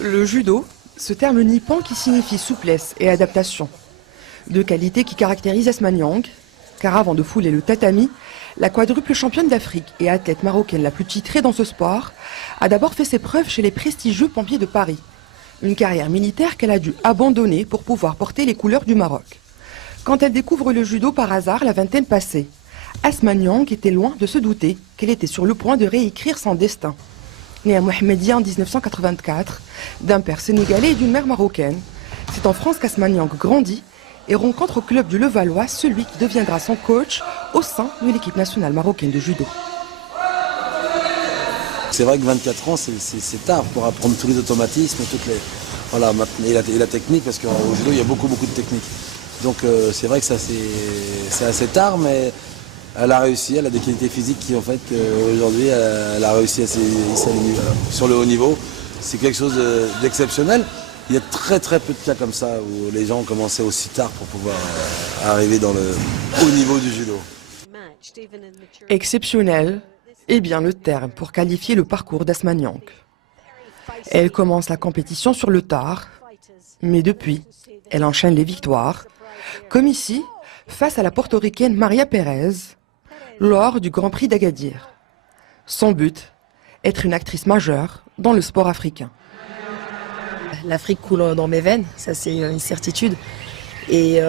Le judo, ce terme nippon qui signifie souplesse et adaptation. Deux qualités qui caractérisent Asma Niang, car avant de fouler le tatami, la quadruple championne d'Afrique et athlète marocaine la plus titrée dans ce sport a d'abord fait ses preuves chez les prestigieux pompiers de Paris. Une carrière militaire qu'elle a dû abandonner pour pouvoir porter les couleurs du Maroc. Quand elle découvre le judo par hasard la vingtaine passée, Asma Niang était loin de se douter qu'elle était sur le point de réécrire son destin. Née à Mohamedia en 1984, d'un père sénégalais et d'une mère marocaine, c'est en France qu'Asma Niang grandit et rencontre au club du Levallois celui qui deviendra son coach au sein de l'équipe nationale marocaine de judo. C'est vrai que 24 ans, c'est tard pour apprendre tous les automatismes, et la technique, parce qu'au judo, il y a beaucoup de techniques. Donc c'est vrai que ça c'est assez tard, mais elle a réussi, elle a des qualités physiques qui ont fait qu'aujourd'hui, elle a réussi à s'aligner sur le haut niveau. C'est quelque chose d'exceptionnel. Il y a très peu de cas comme ça où les gens ont commencé aussi tard pour pouvoir arriver dans le haut niveau du judo. Exceptionnel est bien le terme pour qualifier le parcours d'Asma Niang. Elle commence la compétition sur le tard, mais depuis, elle enchaîne les victoires, comme ici, face à la portoricaine Maria Pérez, lors du Grand Prix d'Agadir. Son but, être une actrice majeure dans le sport africain. L'Afrique coule dans mes veines, ça c'est une certitude. Et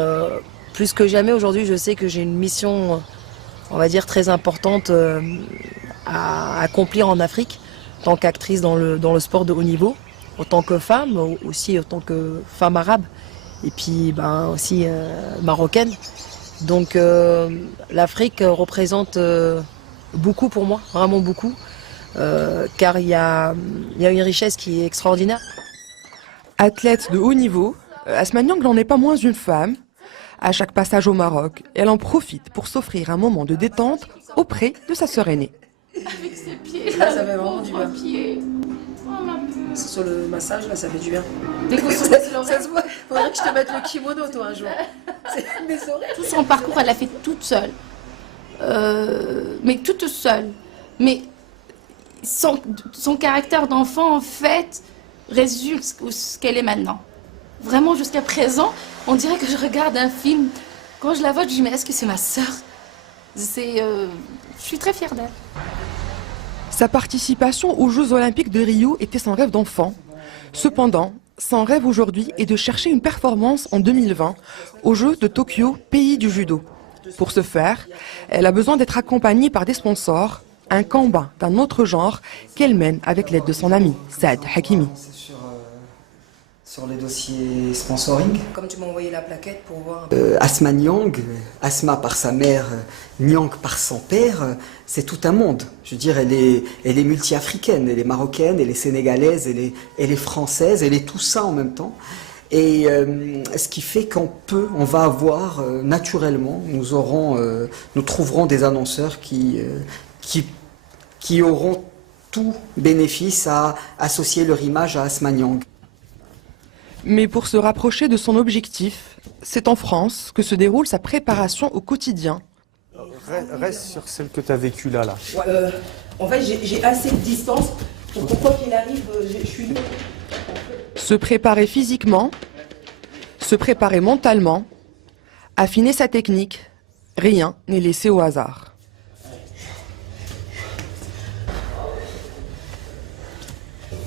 plus que jamais aujourd'hui, je sais que j'ai une mission, on va dire, très importante à accomplir en Afrique, en tant qu'actrice dans le sport de haut niveau, en tant que femme, aussi en tant que femme arabe, et puis aussi marocaine. Donc l'Afrique représente beaucoup pour moi, vraiment beaucoup, car il y a une richesse qui est extraordinaire. Athlète de haut niveau, Asma Niang n'en est pas moins une femme. À chaque passage au Maroc, elle en profite pour s'offrir un moment de détente auprès de sa sœur aînée. Avec ses pieds, Là, ça fait vraiment du bien. Pieds. Oh, ma puce. Sur le massage, là, ça fait du bien. Dès qu'on se laisse l'oreille. Ça se voit. Faudrait que je te mette le kimono, toi, un jour. C'est mes oreilles. Tout son parcours, elle l'a fait toute seule. Mais toute seule. Mais son caractère d'enfant, en fait, résulte ce qu'elle est maintenant. Vraiment, jusqu'à présent, on dirait que je regarde un film. Quand je la vois, je dis, mais est-ce que c'est ma sœur? Je suis très fière d'elle. Sa participation aux Jeux Olympiques de Rio était son rêve d'enfant. Cependant, son rêve aujourd'hui est de chercher une performance en 2020 aux Jeux de Tokyo, pays du judo. Pour ce faire, elle a besoin d'être accompagnée par des sponsors, un combat d'un autre genre qu'elle mène avec l'aide de son ami, Saad Hakimi. Sur les dossiers sponsoring. Comme tu m'as envoyé la plaquette pour voir... Asma Niang, Asma par sa mère, Niang par son père, c'est tout un monde. Je veux dire, elle est multi-africaine, elle est marocaine, elle est sénégalaise, elle est française, elle est tout ça en même temps. Et ce qui fait on va avoir naturellement, nous trouverons des annonceurs qui auront tout bénéfice à associer leur image à Asma Niang. Mais pour se rapprocher de son objectif, c'est en France que se déroule sa préparation au quotidien. Reste sur celle que tu as vécue là. En fait, j'ai assez de distance pour quoi qu'il arrive, je suis libre. Se préparer physiquement, se préparer mentalement, affiner sa technique, rien n'est laissé au hasard.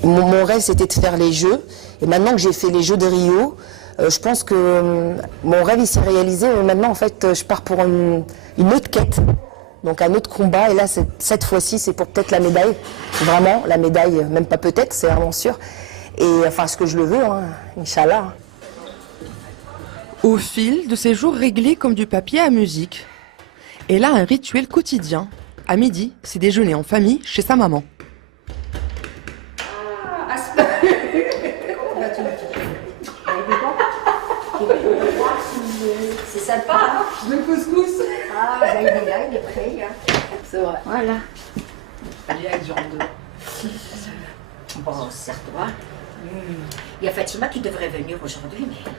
Mon rêve, c'était de faire les Jeux. Et maintenant que j'ai fait les Jeux de Rio, je pense que mon rêve il s'est réalisé. Mais maintenant, en fait, je pars pour une autre quête. Donc un autre combat. Et là, cette fois-ci, c'est pour peut-être la médaille. Vraiment, la médaille, même pas peut-être, c'est vraiment sûr. Et enfin, ce que je le veux, hein, Inch'Allah. Au fil de ses jours réglés comme du papier à musique, elle a un rituel quotidien. À midi, c'est déjeuner en famille chez sa maman. C'est sympa, hein? Le couscous. Ah, ben il est là, il est prêt. Hein. C'est vrai. Voilà. Il est avec genre de... Bon, serre-toi. Il y a Fatima qui devrait venir aujourd'hui, mais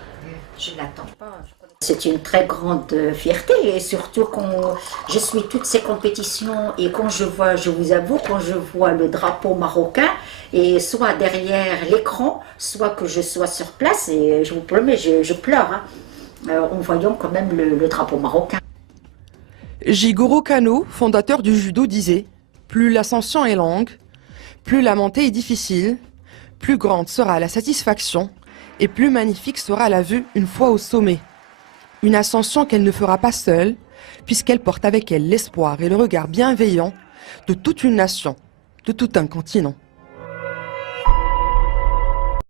je ne l'attends pas. C'est une très grande fierté et surtout quand je suis toutes ces compétitions et quand je vois, je vous avoue, quand je vois le drapeau marocain et soit derrière l'écran, soit que je sois sur place et je vous promets, je pleure en voyant quand même le drapeau marocain. Jigoro Kano, fondateur du judo, disait « Plus l'ascension est longue, plus la montée est difficile, plus grande sera la satisfaction et plus magnifique sera la vue une fois au sommet. Une ascension qu'elle ne fera pas seule, puisqu'elle porte avec elle l'espoir et le regard bienveillant de toute une nation, de tout un continent. »